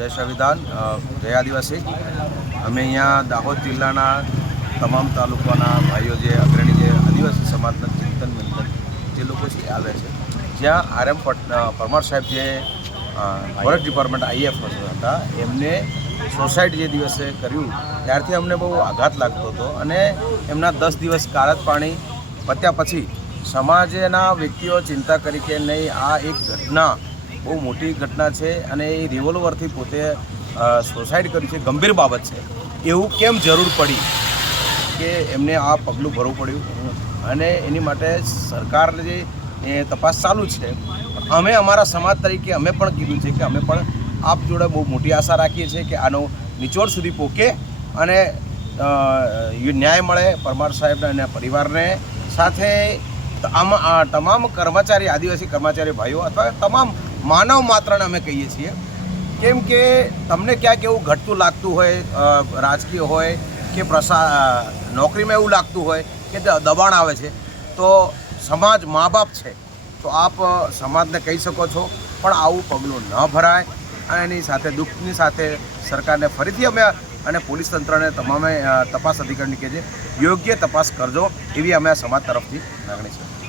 જય સંવિધાન જય આદિવાસી અમે અહીંયા દાહોદ જિલ્લાના તમામ તાલુકાના ભાઈઓ જે, અગ્રણી જે આદિવાસી સમાજના ચિંતન મંથન જે લોકો છે, આવે છે. જ્યાં આર એમ પરમાર સાહેબ જે ફોરેસ્ટ ડિપાર્ટમેન્ટ આઈએફ હતા, એમને સોસાયટી જે દિવસે કર્યું, ત્યારથી અમને બહુ આઘાત લાગતો હતો અને એમના દસ દિવસ કાળત પાણી પત્યા પછી સમાજના વ્યક્તિઓ ચિંતા કરી કે નહીં, આ એક ઘટના બહુ મોટી ઘટના છે અને એ રિવોલ્વરથી પોતે સુસાઇડ કરી છે. ગંભીર બાબત છે. એવું કેમ જરૂર પડી કે એમને આ પગલું ભરવું પડ્યું? અને એની માટે સરકાર જે, એ તપાસ ચાલુ છે. અમે અમારા સમાજ તરીકે અમે પણ કીધું છે કે અમે પણ આપ જોડે બહુ મોટી આશા રાખીએ છીએ કે આનો નિચોડ સુધી પોકે અને ન્યાય મળે પરમાર સાહેબને અને પરિવારને. સાથે આમ તમામ કર્મચારી, આદિવાસી કર્મચારી ભાઈઓ અથવા તમામ માનવ માત્રને અમે કહીએ છીએ. કેમ કે તમને ક્યાંક એવું ઘટતું લાગતું હોય રાજકીય હોય, કે પ્રસા નોકરીમાં એવું લાગતું હોય, કે દબાણ આવે છે, તો સમાજ મા બાપ છે. તો આપ સમાજને કહી શકો છો, પણ આવું પગલું ન ભરાય. અને એની સાથે, દુઃખની સાથે સરકારને ફરીથી અમે અને પોલીસ તંત્રને તમામે તપાસ અધિકારીને કહે છે યોગ્ય તપાસ કરજો એવી અમે સમાજ તરફથી માગણી છે.